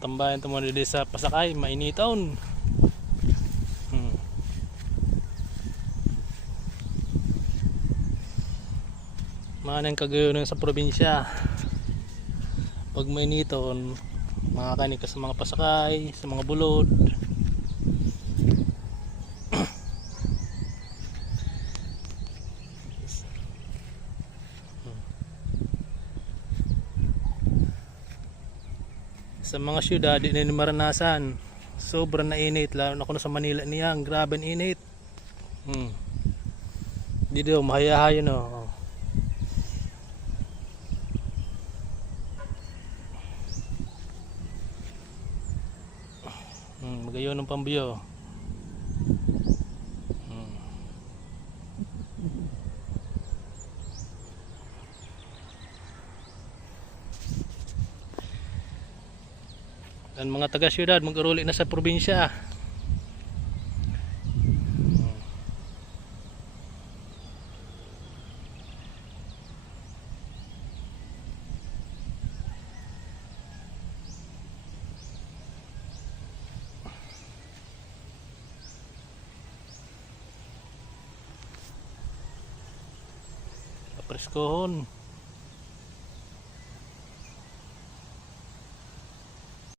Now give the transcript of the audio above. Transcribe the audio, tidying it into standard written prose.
tambayan ito muna dito sa Pasakay, mainiton. Manang kagayon sa probinsya. Pag mainiton, makakanig ka sa mga pasakay, sa mga bulod. Sa mga syudad, di na maranasan. Sobrang na init, lalo na kung sa Manila niyang, grabe ang init. Dito, mahayahayo no. Magayon ng pambiyo. Ang mga taga syudad mag-aruli na sa probinsya. Preskohon.